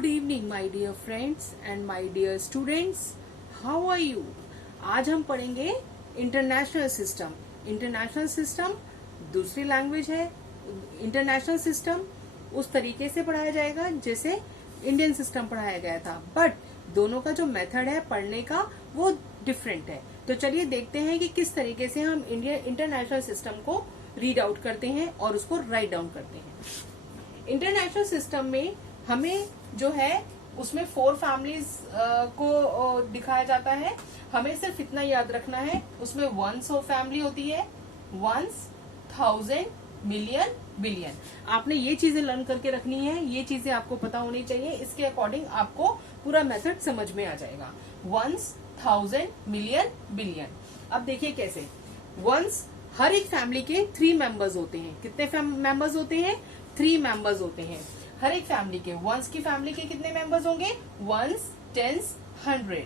Good evening my dear friends and my dear students, how are you. आज हम पढ़ेंगे international system. International system दूसरी language है। International system उस तरीके से पढ़ाया जाएगा जैसे इंडियन सिस्टम पढ़ाया गया था, बट दोनों का जो मेथड है पढ़ने का वो डिफरेंट है। तो चलिए देखते हैं कि किस तरीके से हम इंडियन इंटरनेशनल सिस्टम को रीड आउट करते हैं और उसको राइट डाउन करते हैं। इंटरनेशनल सिस्टम में हमें जो है उसमें 4 फैमिलीज को दिखाया जाता है। हमें सिर्फ इतना याद रखना है, उसमें वंस ऑफ फैमिली होती है, वंस, थाउजेंड, मिलियन, बिलियन। आपने ये चीजें लर्न करके रखनी है, ये चीजें आपको पता होनी चाहिए। इसके अकॉर्डिंग आपको पूरा मेथड समझ में आ जाएगा। Ones, thousand, million, billion. अब देखिए कैसे। वंस हर एक फैमिली के 3 मेंबर्स होते हैं। कितने मेंबर्स होते हैं? 3 मेंबर्स होते हैं हर एक फैमिली के। वंस की फैमिली के कितने मेंबर्स होंगे? Ones, tens, 100।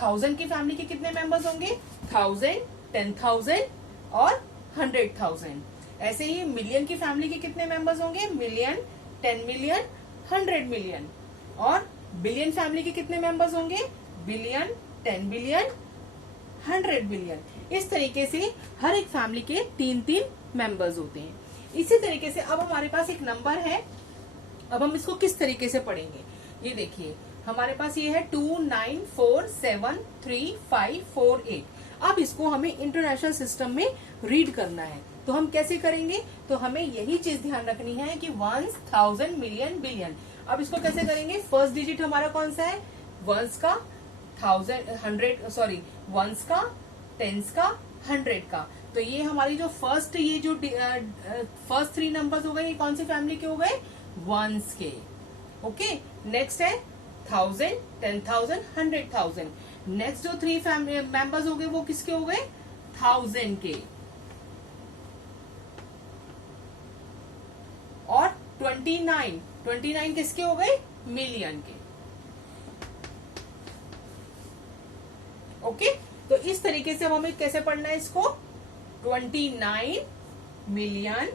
थाउजेंड की फैमिली के कितने मेंबर्स होंगे? 1000, 10,000 और 100,000। ऐसे ही मिलियन की फैमिली के कितने मेंबर्स होंगे? Million, 10 million, 100 million. और बिलियन फैमिली के कितने मेंबर्स होंगे? Billion, 10 billion, 100 billion. इस तरीके से हर एक फैमिली के 3-3 मेंबर्स होते हैं। इसी तरीके से अब हमारे पास एक नंबर है। अब हम इसको किस तरीके से पढ़ेंगे ये देखिए। हमारे पास ये है 29473548। अब इसको हमें इंटरनेशनल सिस्टम में रीड करना है, तो हम कैसे करेंगे? तो हमें यही चीज ध्यान रखनी है कि वंस, थाउजेंड, मिलियन, बिलियन। अब इसको कैसे करेंगे? फर्स्ट डिजिट हमारा कौन सा है? वंस का, थाउजेंड, 100, सॉरी, वंस का, टेंस का, 100 का। तो ये हमारी जो फर्स्ट, ये जो फर्स्ट 3 नंबर्स हो गए, ये कौन सी फैमिली के हो गए? वंस के। ओके, नेक्स्ट है 1000, 10,000, 100,000। नेक्स्ट जो 3 फैमिली मेंबर्स हो गए वो किसके हो गए? 1000 के। और 29 किसके हो गए? मिलियन के। ओके, तो इस तरीके से अब हमें कैसे पढ़ना है इसको? 29 मिलियन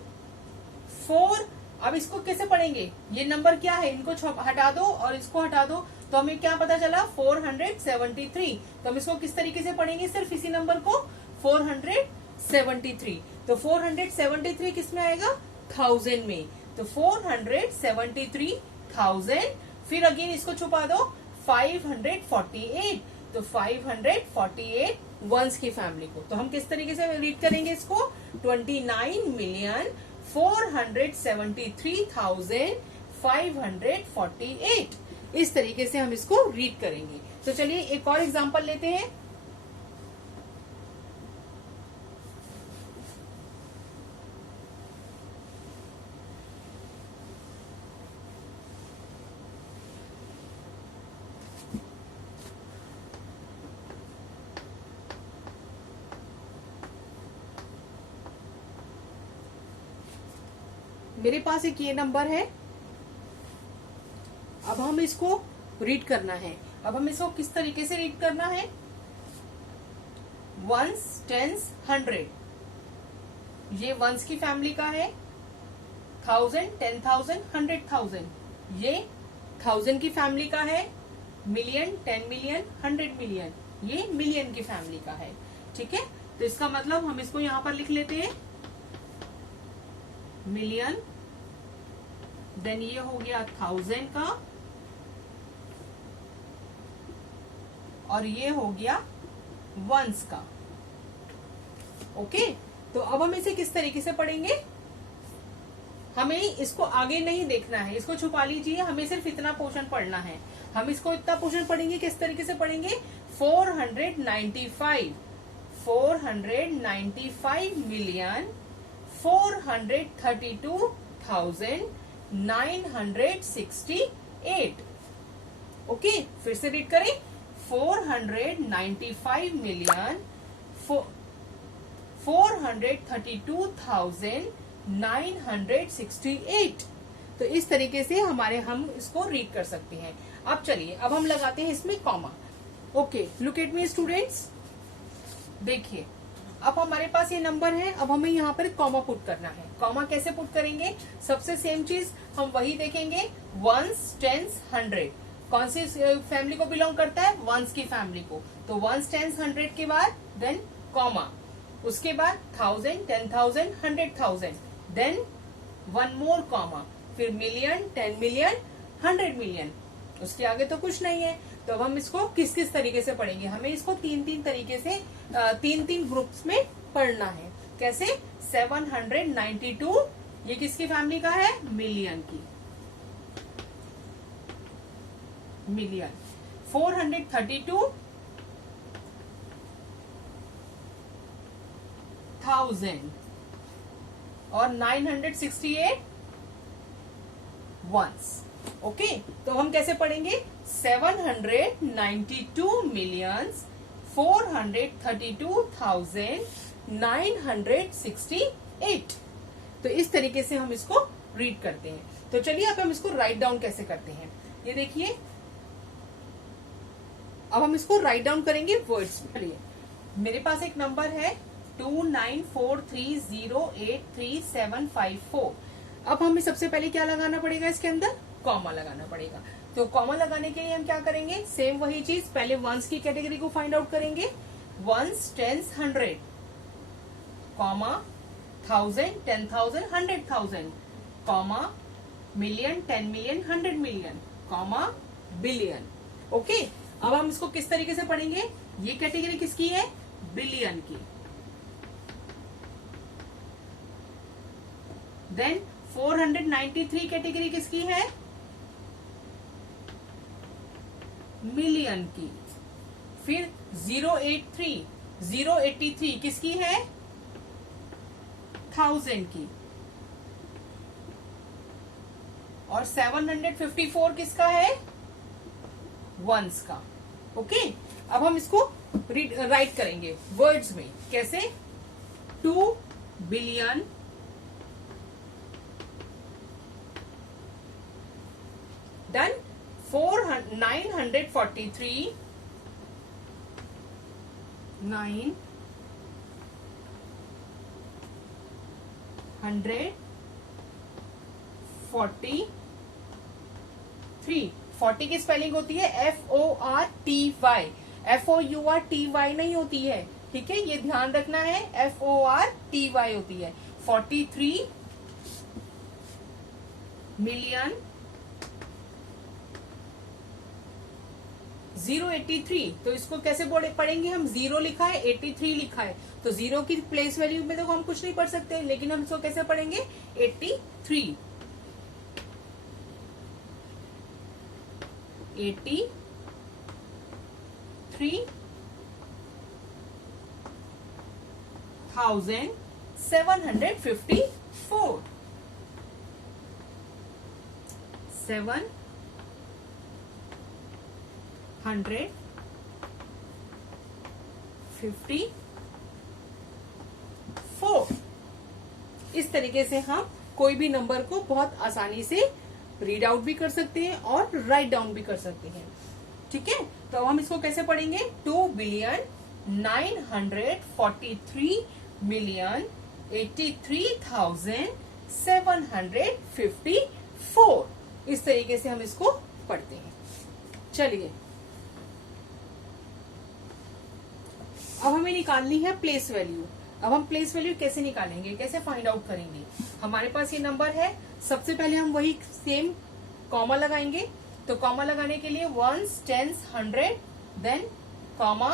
4। अब इसको कैसे पढ़ेंगे? ये नंबर क्या है? इनको हटा दो और इसको हटा दो, तो हमें क्या पता चला? 473। तो हम इसको किस तरीके से पढ़ेंगे? सिर्फ इसी नंबर को, 473। तो 473 किस में आएगा? 1000 में। तो 473,000। फिर अगेन इसको छुपा दो, 548। तो 548 वंस की फैमिली को। तो हम किस तरीके से रीड करेंगे इसको? 29,473,548। इस तरीके से हम इसको रीड करेंगे। तो चलिए एक और एग्जांपल लेते हैं। मेरे पास एक ये नंबर है। अब हम इसको रीड करना है। अब हम इसको किस तरीके से रीड करना है? Ones, tens, 100। ये वंस की फैमिली का है। 1000, 10,000, 100,000। ये 1000 की फैमिली का है। Million, 10 million, 100 million. ये मिलियन की फैमिली का है। ठीक है, तो इसका मतलब हम इसको यहां पर लिख लेते हैं, मिलियन, देन ये हो गया 1000 का, और ये हो गया वंस का। ओके, तो अब हम इसे किस तरीके से पढ़ेंगे? हमें इसको आगे नहीं देखना है, इसको छुपा लीजिए। हमें सिर्फ इतना पोर्शन पढ़ना है। हम इसको इतना पोर्शन पढ़ेंगे। किस तरीके से पढ़ेंगे? 495 मिलियन 432,968। ओके, फिर से रीड करें। 495 मिलियन 432,968। तो इस तरीके से हम इसको रीड कर सकते हैं। अब चलिए, अब हम लगाते हैं इसमें comma. Okay, look at me students. देखिए, अब हमारे पास ये नंबर है। अब हमें यहाँ पर कॉमा पुट करना है। कॉमा कैसे पुट करेंगे? सबसे सेम चीज हम वही देखेंगे, वंस, टेंस, 100 कौन सी फैमिली को बिलोंग करता है? वंस की फैमिली को। तो वंस, टेंस, 100 के बाद देन कॉमा, उसके बाद 1000, 10,000, 100,000, देन वन मोर कॉमा, फिर मिलियन, 10 मिलियन, 100 मिलियन। उसके आगे तो कुछ नहीं है। तो अब हम इसको किस किस तरीके से पढ़ेंगे? हमें इसको तीन तरीके से तीन ग्रुप्स में पढ़ना है। कैसे? 792 ये किसकी फैमिली का है? मिलियन की, मिलियन। 432 1000 और 968 वंस। ओके, तो हम कैसे पढ़ेंगे? 792 मिलियंस 432,968। तो इस तरीके से हम इसको रीड करते हैं। तो चलिए अब हम इसको राइट डाउन कैसे करते हैं, ये देखिए। अब हम इसको राइट डाउन करेंगे वर्ड्स में। मेरे पास एक नंबर है 2943083754। अब हमें सबसे पहले क्या लगाना पड़ेगा? इसके अंदर कॉमा लगाना पड़ेगा। तो कॉमा लगाने के लिए हम क्या करेंगे? सेम वही चीज, पहले वंस की कैटेगरी को फाइंड आउट करेंगे। Ones, tens, 100 comma, 1000, 10,000, 100,000 comma, million, 10 million, 100 million comma, billion. Okay, अब हम इसको किस तरीके से पढ़ेंगे? ये कैटेगरी किसकी है? बिलियन की। देन 493 कैटेगरी किसकी है? मिलियन की। फिर 083 किसकी है? 1000 की। और 754 किसका है? वंस का। ओके, अब हम इसको राइट करेंगे वर्ड्स में। कैसे? 2 बिलियन डन। 943 943। 40 की स्पेलिंग होती है FORTY, FOURTY नहीं होती है, ठीक है, ये ध्यान रखना है। FORTY होती है। 43 मिलियन 083। तो इसको कैसे पढ़ेंगे हम? 0 लिखा है, 83 लिखा है, तो 0 की प्लेस वैल्यू में तो हम कुछ नहीं पढ़ सकते, लेकिन हम इसको कैसे पढ़ेंगे? 83 83,754 754। इस तरीके से हम कोई भी नंबर को बहुत आसानी से रीड आउट भी कर सकते हैं और राइट डाउन भी कर सकते हैं। ठीक है, तो हम इसको कैसे पढ़ेंगे? 2 बिलियन 943 मिलियन 83,754। इस तरीके से हम इसको पढ़ते हैं। चलिए, अब हमें निकालनी है प्लेस वैल्यू। अब हम प्लेस वैल्यू कैसे निकालेंगे, कैसे फाइंड आउट करेंगे? हमारे पास ये नंबर है। सबसे पहले हम वही सेम कॉमा लगाएंगे। तो कॉमा लगाने के लिए ones, tens, 100, then comma,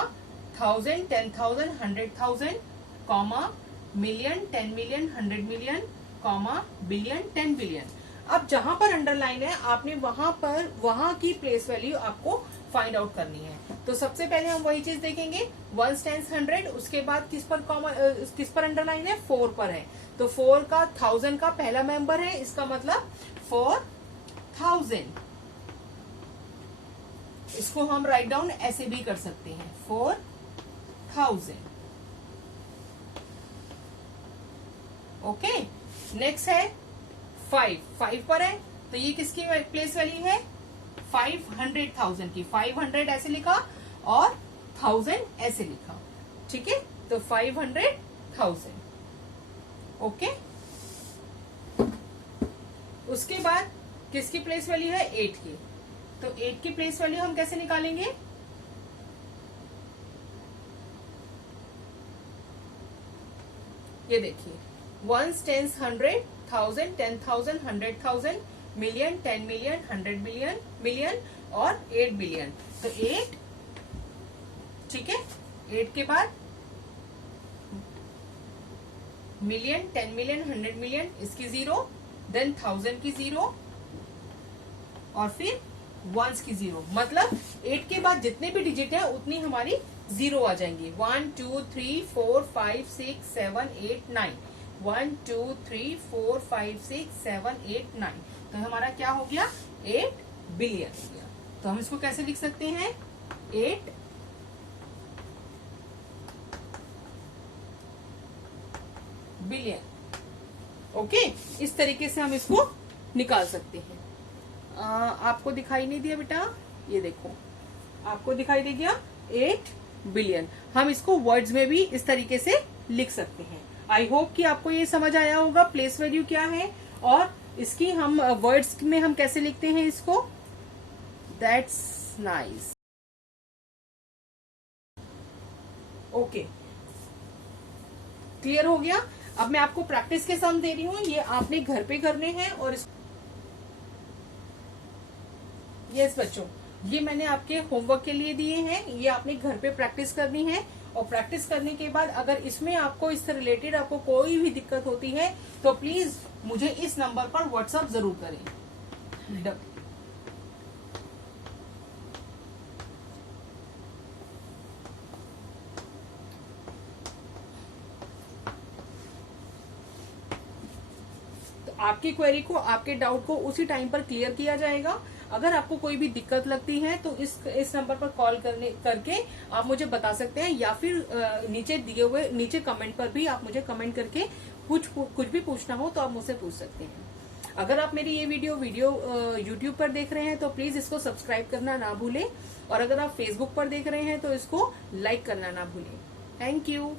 1000, 10,000, 100,000 comma, million, 10 million, 100 million comma, billion, 10 billion. अब जहां पर अंडरलाइन है आपने वहां की प्लेस वैल्यू आपको फाइंड आउट करनी है। तो सबसे पहले हम वही चीज देखेंगे, वंस, टेंस, 100। उसके बाद किस पर अंडरलाइन है? 4 पर है। तो 4 का 1000 का पहला मेंबर है, इसका मतलब 4000। इसको हम राइट डाउन ऐसे भी कर सकते हैं, 4000। ओके, नेक्स्ट है 5 पर है, तो ये किसकी प्लेस वैल्यू है? 500,000 की। 500 ऐसे लिखा और 1000 ऐसे लिखा, ठीक है, तो 500,000। ओके, उसके बाद किसकी प्लेस वैल्यू है 8 की, तो 8 की प्लेस वैल्यू हम कैसे निकालेंगे, ये देखिए, ones, tens, 100, 1000, 10,000, 100,000, million, 10 million, 100 million, million और 8 बिलियन। तो 8, ठीक है, 8 के बाद मिलियन, 10 मिलियन, 100 मिलियन, इसकी 0, देन 1000 की 0 और फिर वंस की 0। मतलब 8 के बाद जितने भी डिजिट है उतनी हमारी 0 आ जाएंगी। 1 2 3 4 5 6 7 8 9, 1 2 3 4 5 6 7 8 9। तो हमारा क्या हो गया, 8 बिलियन हो गया। तो हम इसको कैसे लिख सकते हैं, 8 बिलियन। ओके, इस तरीके से हम इसको निकाल सकते हैं। आपको दिखाई नहीं दिया बेटा, ये देखो, आपको दिखाई दे गया 8 बिलियन। हम इसको वर्ड्स में भी इस तरीके से लिख सकते हैं। आई होप कि आपको ये समझ आया होगा प्लेस वैल्यू क्या है और इसकी हम वर्ड्स में हम कैसे लिखते हैं इसको। That's nice. ओके, क्लियर हो गया। अब मैं आपको प्रैक्टिस के सम दे रही हूँ, ये आपने घर पे करने हैं। और यस बच्चों, ये मैंने आपके होमवर्क के लिए दिए हैं, ये आपने घर पे प्रैक्टिस करनी है। और प्रैक्टिस करने के बाद अगर इसमें आपको इससे रिलेटेड आपको कोई भी दिक्कत होती है तो प्लीज मुझे इस नंबर पर व्हाट्सएप जरूर करें। आपकी क्वेरी को, आपके डाउट को उसी टाइम पर क्लियर किया जाएगा। अगर आपको कोई भी दिक्कत लगती है तो इस नंबर पर कॉल करके आप मुझे बता सकते हैं, या फिर नीचे दिए हुए नीचे कमेंट पर भी आप मुझे कमेंट करके कुछ भी पूछना हो तो आप मुझसे पूछ सकते हैं। अगर आप मेरी ये वीडियो यूट्यूब पर देख रहे हैं तो प्लीज इसको सब्सक्राइब करना ना भूलें, और अगर आप फेसबुक पर देख रहे हैं तो इसको लाइक करना ना भूलें। Thank you.